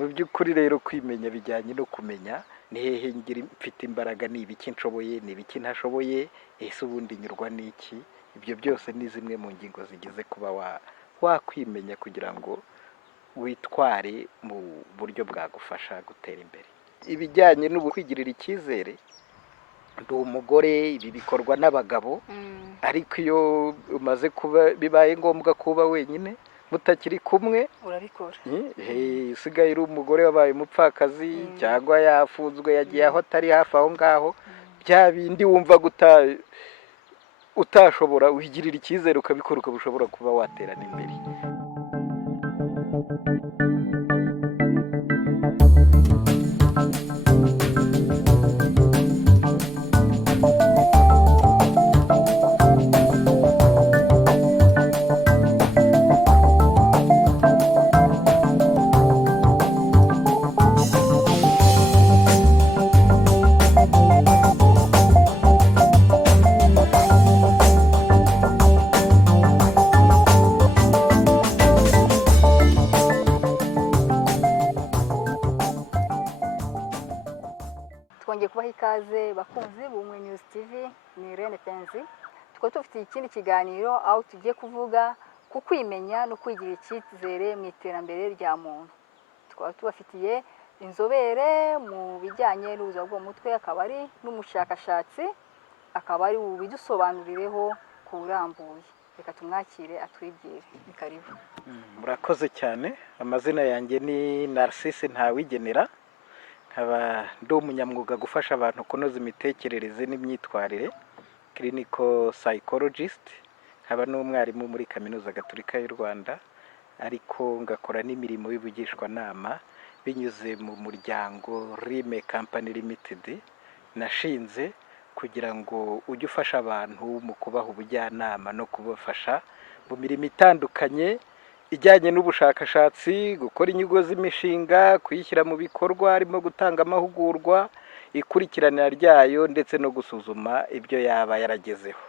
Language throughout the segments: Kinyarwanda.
mu by'ukuri rero kwimenya bijyanye no kumenya ni hehe ngira mfite imbaraga, ni ibiki nshoboye, ni ibiki ntashoboye, ese ubundi nyurwa n'iki. Ibyo byose ni zimwe mu ngingo zigize kuba wakwimenya kugira ngo witware mu buryo bwagufasha gutera imbere. Ibijyanye kwigirira icyizere, ndi umugore, ibi bikorwa n'abagabo, ariko iyo umaze kuba bibaye ngombwa kuba wenyine mutakiri kumwe urabikora. usigaye uri umugore wabaye umupfakazi cyangwa yafunzwe yagiye aho atari hafi aho ngaho, bya bindi wumva utashobora, wigirira icyizere ukabikora, ukaba ushobora kuba waterana imbere. Twongeye kubaha ikaze bakunzi b'Ubumwe News TV, ni Irene Penzi. Tukaba tufite ikindi kiganiro aho tugiye kuvuga ku kwimenya no kwigirira icyizere mu iterambere rya muntu. Tukaba tubafitiye inzobere mu bijyanye n'ubuzima bwo mu mutwe, akaba ari n'umushakashatsi, akaba ari ubidusobanurireho kurambuye. Reka tumwakire atwibwire. Ni karibu. Murakoze cyane. Amazina yanjye ni NARCISSE NTAWIGENERA. nkaba ndi umunyamwuga gufasha abantu kunoza imitekerereze n'imyitwarire, clinical psychologist, nkaba n'umwarimu muri Kaminuza Gatolika y'u Rwanda, ariko ngakora n'imirimo y'ubugishwanama binyuze mu muryango Rime Company Limited nashinze kugira ngo ujye ufasha abantu mu kubaha ubujyanama no kubafasha mu mirimo itandukanye ijyanye n'ubushakashatsi, gukora inyigo z'imishinga, kuyishyira mu bikorwa, harimo gutanga amahugurwa, ikurikiranira ryayo ndetse no gusuzuma ibyo yaba yaragezeho.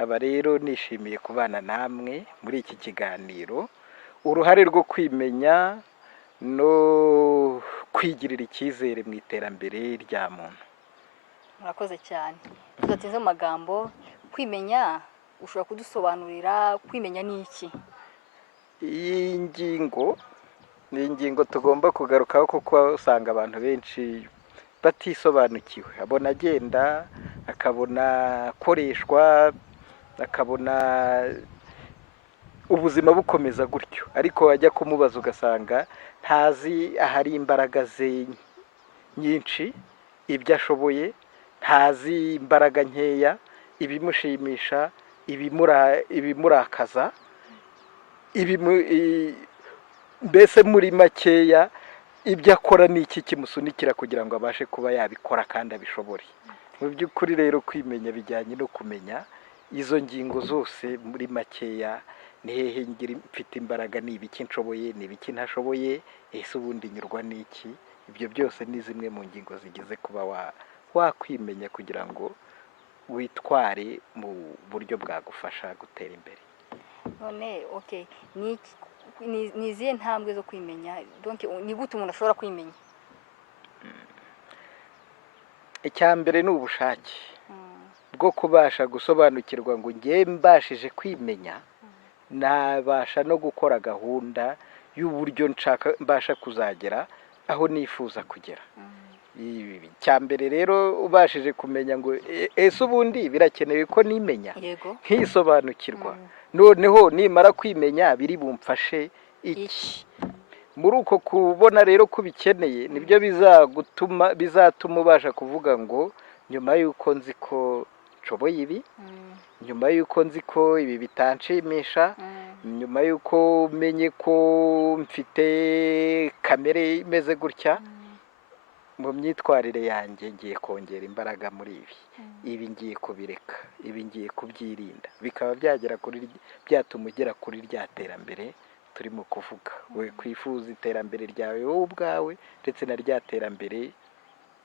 Aba rero nishimiye kubana namwe muri iki kiganiro, uruhare rwo kwimenya no kwigirira icyizere mu iterambere rya muntu. Murakoze cyane. Tudatinze mu magambo, kwimenya ushobora kudusobanurira kwimenya ni iki? Iyi ngingo ni ingingo tugomba kugarukaho kuko usanga abantu benshi batisobanukiwe, abona agenda, akabona akoreshwa, akabona ubuzima bukomeza gutyo, ariko wajya kumubaza ugasanga ntazi ahari imbaraga ze nyinshi, ibyo ashoboye, ntazi imbaraga nkeya, ibimushimisha, ibimurakaza, mbese muri makeya ibyo akora ni iki kimusunikira kugira ngo abashe kuba yabikora kandi abishobore. Mu by'ukuri rero kwimenya bijyanye no kumenya izo ngingo zose muri makeya, ni hehe ngira mfite imbaraga, ni ibiki nshoboye, ni ibiki ntashoboye, ese ubundi nyurwa n'iki. Ibyo byose ni zimwe mu ngingo zigize kuba wakwimenya kugira ngo witware mu buryo bwagufasha gutera imbere. None okay, ni izihe ntambwe zo kwimenya? Donc ni gute umuntu ashobora kwimenya? Icya mbere ni ubushake bwo kubasha gusobanukirwa ngo ngiye mbashije kwimenya, nabasha no gukora gahunda y'uburyo mbasha kuzagera aho nifuza kugera. Icya mbere rero ubashije kumenya ngo ese ubundi birakenewe ko nimenya, nkisobanukirwa, noneho nimara kwimenya biri bumfashe iki. Muri uko kubona rero ko bikeneye, nibyo bizatuma ubasha kuvuga ngo nyuma y'uko nzi ko nshoboye ibi, nyuma y'uko nzi ko ibi bitanshimisha, nyuma y'uko menye ko mfite kamere imeze gutya, mu myitwarire yanjye ngiye kongera imbaraga muri ibi ngiye kubireka, ibi ngiye kubyirinda, bikaba byatuma ugera kuri rya terambere turimo kuvuga. We kwifuza iterambere ryawe wowe ubwawe ndetse na rya terambere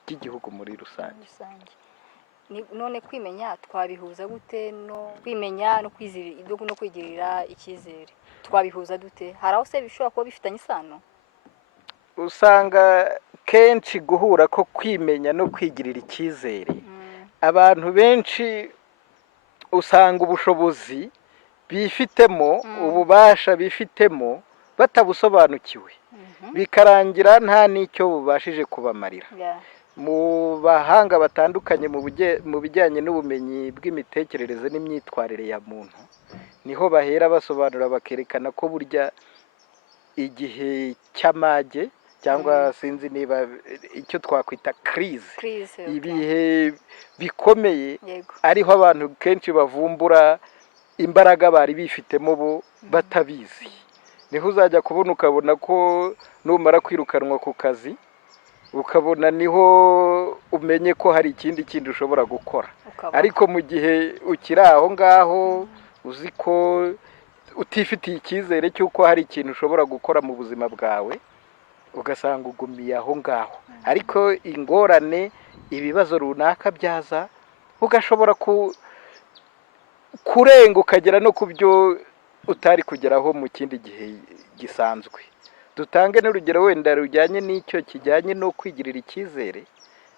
ry'igihugu muri rusange. None kwimenya twabihuza gute no kwimenya no kwigirira icyizere? Twabihuza dute? Hari aho se bishobora kuba bifitanye isano? usanga kenshi guhura ko kwimenya no kwigirira icyizere, abantu benshi usanga ubushobozi bifitemo, ububasha bifitemo batabusobanukiwe, bikarangira nta n'icyo bubashije kubamarira. Mu bahanga batandukanye mu bijyanye n'ubumenyi bw'imitekerereze n'imyitwarire ya muntu, niho bahera basobanura bakerekana ko burya igihe cy'amage cyangwa sinzi niba icyo twakwita crise, ibihe bikomeye, ariho abantu kenshi bavumbura imbaraga bari bifitemo bo batabizi. Niho uzajya kubona ukabona ko numara kwirukanwa ku kazi, ukabona niho umenye ko hari ikindi kintu ushobora gukora. Ariko mu gihe ukiri aho ngaho uzi ko utifitiye icyizere cy'uko hari ikintu ushobora gukora mu buzima bwawe, ugasanga ugumiye aho ngaho. Ariko ingorane, ibibazo runaka byaza, ugashobora kurenga ukagera no ku byo utari kugeraho mu kindi gihe gisanzwe. Dutange n'urugero wenda rujyanye n'icyo kijyanye no kwigirira icyizere,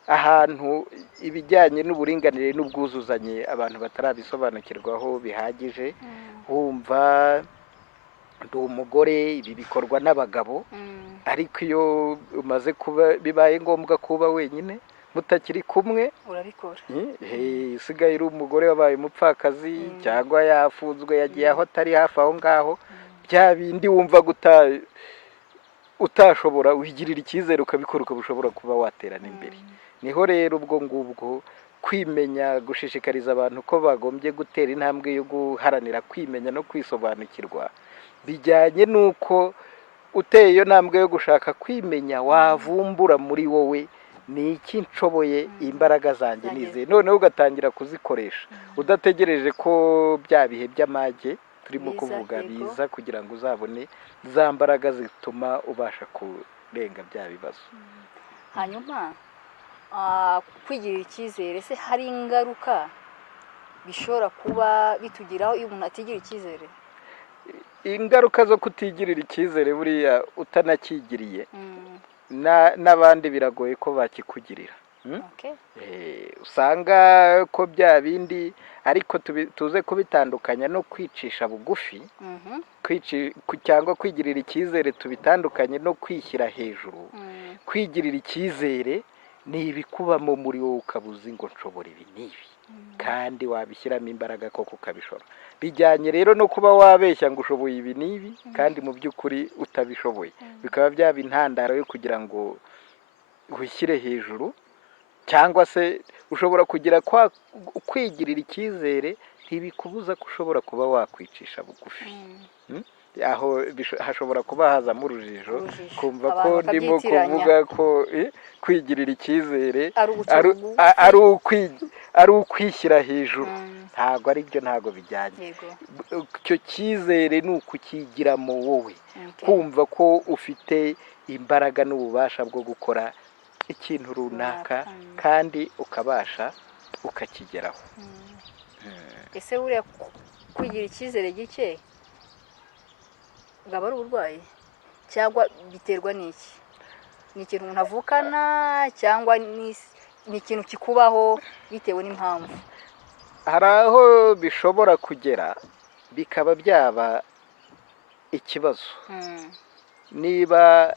ahantu ibijyanye n'uburinganire n'ubwuzuzanye abantu batarabisobanukirwaho bihagije, wumva ndi umugore, ibi bikorwa n'abagabo, ariko iyo umaze kuba bibaye ngombwa kuba wenyine mutakiri kumwe, urabikora. usigaye uri umugore wabaye umupfakazi cyangwa yafunzwe yagiye aho atari hafi aho ngaho, bya bindi wumva utashobora, wigirira icyizere ukabikora, ushobora kuba waterana imbere. Niho rero ubwo ngubwo kwimenya, gushishikariza abantu ko bagombye gutera intambwe yo guharanira kwimenya no kwisobanukirwa, bijyanye n'uko uteye iyo ntambwe yo gushaka kwimenya wavumbura muri wowe ni iki nshoboye, imbaraga zanjye nize, noneho ugatangira kuzikoresha udategereje ko bya bihe by'amage turimo kuvuga biza kugira ngo uzabone za mbaraga zituma ubasha kurenga bya bibazo. Hanyuma kwigirira icyizere, se hari ingaruka bishobora kuba bitugiraho iyo umuntu atigirira icyizere? Ingaruka zo kutigirira icyizere buriya utanakigiriye n'abandi biragoye ko bakikugirira. Usanga ko bya bindi, ariko tuze kubitandukanya no kwicisha bugufi, cyangwa kwigirira icyizere tubitandukanye no kwishyira hejuru. Kwigirira icyizere ni ibikubamo muri wowe ukabuzi ngo nshobora ibi n'ibi, kandi wabishyiramo imbaraga koko ukabishobora. Bijyanye rero no kuba wabeshya ngo ushoboye ibi n'ibi kandi mu by'ukuri utabishoboye, bikaba byaba intandaro yo kugira ngo wishyire hejuru, cyangwa se ushobora kugira kwigirira icyizere ntibikubuza ko ushobora kuba wakwicisha bugufi. Aho hashobora kuba hazamo urujijo, kumva ko ndimo kuvuga ko kwigirira icyizere ari ukwishyira hejuru. Ntabwo ari byo, ntabwo bijyanye. Icyo cyizere ni ukukigiramo wowe, kumva ko ufite imbaraga n'ububasha bwo gukora ikintu runaka kandi ukabasha ukakigeraho. Ese buriya kwigirira icyizere gike bwaba ari uburwayi cyangwa biterwa n'iki? Ni ikintu umuntu avukana cyangwa ni ikintu kikubaho bitewe n'impamvu? Hari aho bishobora kugera bikaba byaba ikibazo. Niba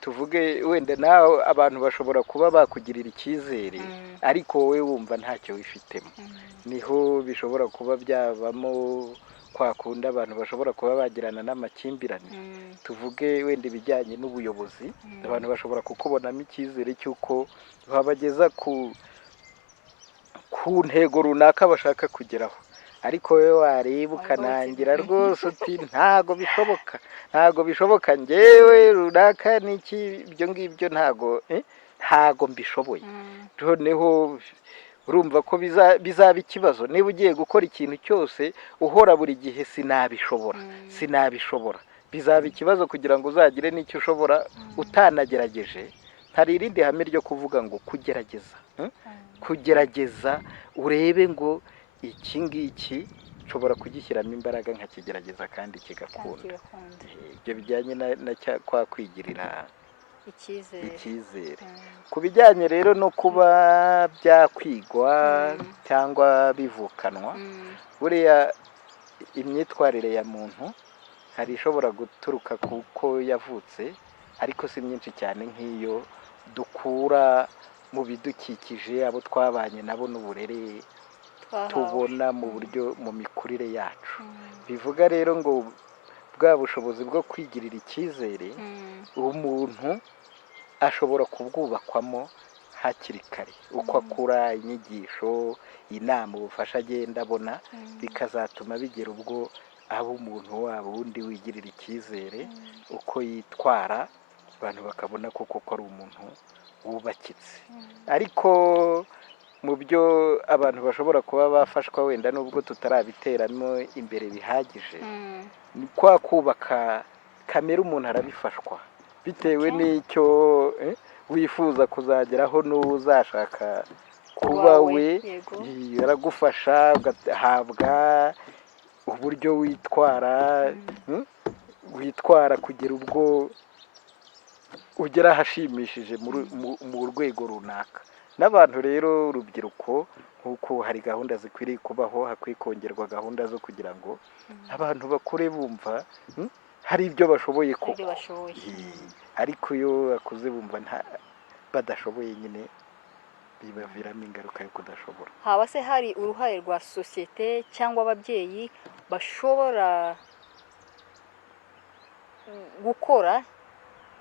tuvuge wenda nawe abantu bashobora kuba bakugirira icyizere, ariko wowe wumva ntacyo wifitemo, niho bishobora kuba byabamo kwa kundi abantu bashobora kuba bagirana n'amakimbirane. Tuvuge wenda ibijyanye n'ubuyobozi, abantu bashobora kukubonamo icyizere cy'uko babageza ku ntego runaka bashaka kugeraho, ariko wowe wareba ukanangira rwose uti ntago bishoboka, njyewe runaka n'iki, ibyo ngibyo ntago mbishoboye. Noneho urumva ko bizaba ikibazo. Niba ugiye gukora ikintu cyose uhora buri gihe sinabishobora, bizaba ikibazo kugira ngo uzagire n'icyo ushobora utanagerageje. Hari irindi hame ryo kuvuga ngo kugerageza urebe ngo iki ngiki nshobora kugishyiramo imbaraga nkakigerageza kandi kigakunda. Ibyo bijyanye na kwa kwigirira icyizere. Ku bijyanye rero no kuba byakwigwa cyangwa bivukanwa, buriya imyitwarire ya muntu hari ishobora guturuka kuko yavutse, ariko si myinshi cyane nk'iyo dukura mu bidukikije, abo twabanye nabo n'uburere tubona mu buryo mu mikurire yacu. Bivuga rero ngo bwa bushobozi bwo kwigirira icyizere, umuntu ashobora kubwubakwamo hakiri kare, uko akura, inyigisho, inama, ubufasha agenda abona, bikazatuma bigera ubwo aba umuntu wabo wundi wigirira icyizere, uko yitwara abantu bakabona koko ko ari umuntu wubakitse. Ariko mu byo abantu bashobora kuba bafashwa, wenda nubwo tutarabiteramo imbere bihagije, ni kwa kubaka kamere. Umuntu arabifashwa bitewe n'icyo wifuza kuzageraho, n'uzashaka kuba we, aragufasha ugahabwa uburyo witwara kugera ubwo ugera ahashimishije mu rwego runaka. N'abantu rero, urubyiruko, nk'uko hari gahunda zikwiriye kubaho, hakwiye kongerwa gahunda zo kugira ngo abantu bakure bumva hari ibyo bashoboye koko. Ariko iyo bakuze bumva badashoboye, nyine bibaviramo ingaruka yo kudashobora. Haba se hari uruhare rwa sosiyete cyangwa ababyeyi bashobora gukora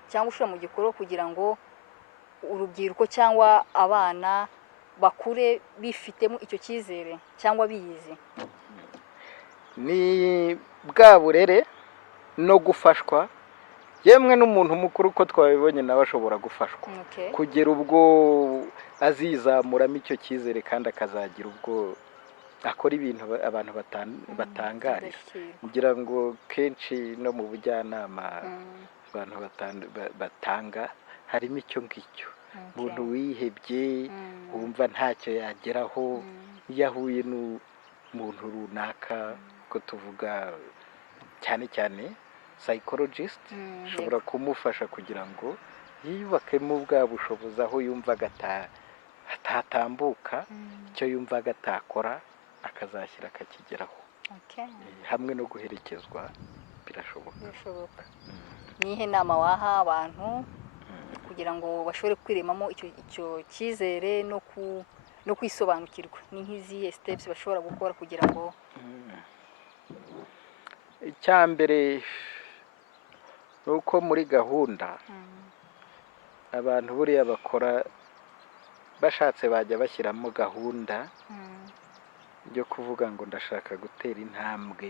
cyangwa gushyira mu gikorwa kugira ngo urubyiruko cyangwa abana bakure bifitemo icyo cyizere cyangwa biyizi? Ni bwa burere no gufashwa, yemwe n'umuntu mukuru uko twabibonye nawe ashobora gufashwa kugera ubwo azizamuramo icyo cyizere, kandi akazagira ubwo akora ibintu abantu batangarira. Ngira ngo kenshi no mu bujyanama abantu batanga harimo icyo ngicyo. Umuntu wihebye, wumva ntacyo yageraho, iyo ahuye n'umuntu runaka, ko tuvuga cyane cyane psychologist, ashobora kumufasha kugira ngo yiyubakemo bwa bushobozi, aho yumvaga atatambuka, icyo yumvaga atakora akazashyira akakigeraho. Hamwe no guherekezwa birashoboka. Nihe nama waha abantu kugira ngo bashobore kwiremamo icyo cyizere no kwisobanukirwa? Ni nk'izihe steps bashobora gukora kugira ngo? Icya mbere ni uko muri gahunda abantu buriya bakora, bashatse bajya bashyiramo gahunda yo kuvuga ngo ndashaka gutera intambwe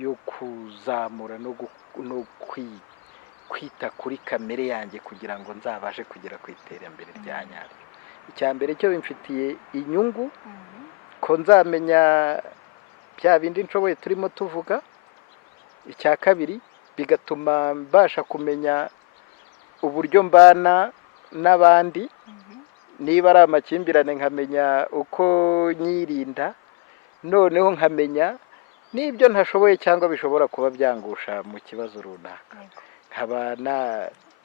yo kuzamura no kwita kuri kamere yanjye kugira ngo nzabashe kugera ku iterambere rya nyaryo. Icya mbere cyo bimfitiye inyungu, ko nzamenya bya bindi nshoboye turimo tuvuga. Icya kabiri, bigatuma mbasha kumenya uburyo mbana n'abandi, niba ari amakimbirane nkamenya uko nyirinda, noneho nkamenya n'ibyo ntashoboye cyangwa bishobora kuba byangusha mu kibazo runaka, nkaba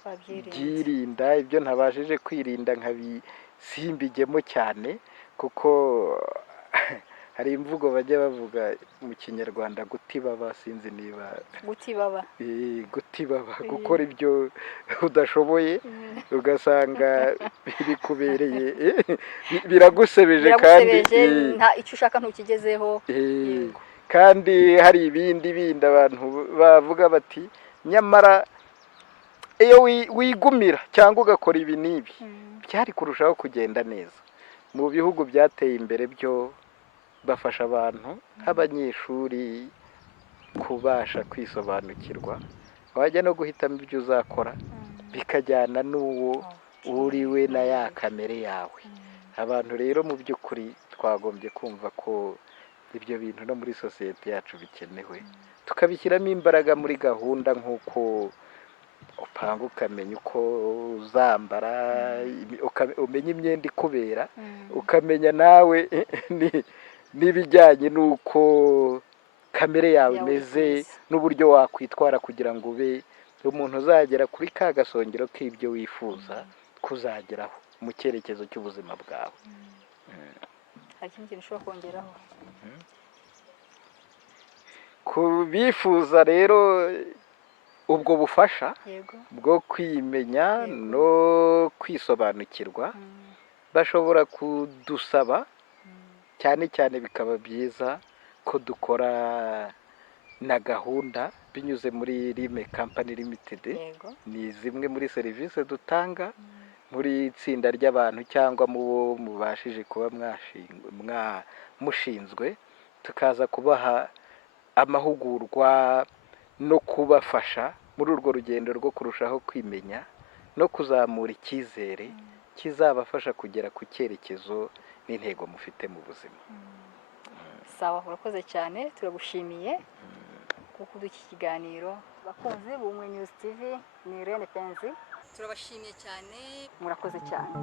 nabyirinda. Ibyo ntabashije kwirinda nkabisimbigemo cyane, kuko hari imvugo bajya bavuga mu Kinyarwanda, gutibaba. Sinzi niba gutibaba, gukora ibyo udashoboye ugasanga bikubereye, biragusebeje, kandi icyo ushaka ntukigezeho. Kandi hari ibindi abantu bavuga bati, nyamara iyo wigumira cyangwa ugakora ibi n'ibi, byari kurushaho kugenda neza. Mu bihugu byateye imbere byo bafasha abantu nk'abanyeshuri kubasha kwisobanukirwa, wajya no guhitamo ibyo uzakora bikajyana n'uwo uriwe na ya kamere yawe. Abantu rero mu by'ukuri twagombye kumva ko ibyo bintu no muri sosiyete yacu bikenewe, tukabishyiramo imbaraga muri gahunda, nk'uko upanga ukamenya uko uzambara, umenya imyenda ikubera, ukamenya nawe n'ibijyanye n'uko kamere yawe imeze, n'uburyo wakwitwara kugira ngo ube umuntu uzagera kuri ka gasongero k'ibyo wifuza kuzageraho mu cyerekezo cy'ubuzima bwawe. hari ikindi kintu ushobora kongeraho? Ku bifuza rero ubwo bufasha Yego. bwo kwimenya no kwisobanukirwa, bashobora kudusaba cyane cyane, bikaba byiza ko dukora na gahunda binyuze muri Rime Company Limited. Yego. Ni zimwe muri serivisi dutanga muri itsinda ry'abantu cyangwa mu bo mubashije kuba mushinzwe, tukaza kubaha amahugurwa no kubafasha muri urwo rugendo rwo kurushaho kwimenya no kuzamura icyizere kizabafasha kugera ku cyerekezo n'intego mufite mu buzima. Sawa, urakoze cyane, turagushimiye kuko uduha iki kiganiro. Bakunzi b'Ubumwe News TV, ni Irene Penzi, turabashimiye cyane, murakoze cyane.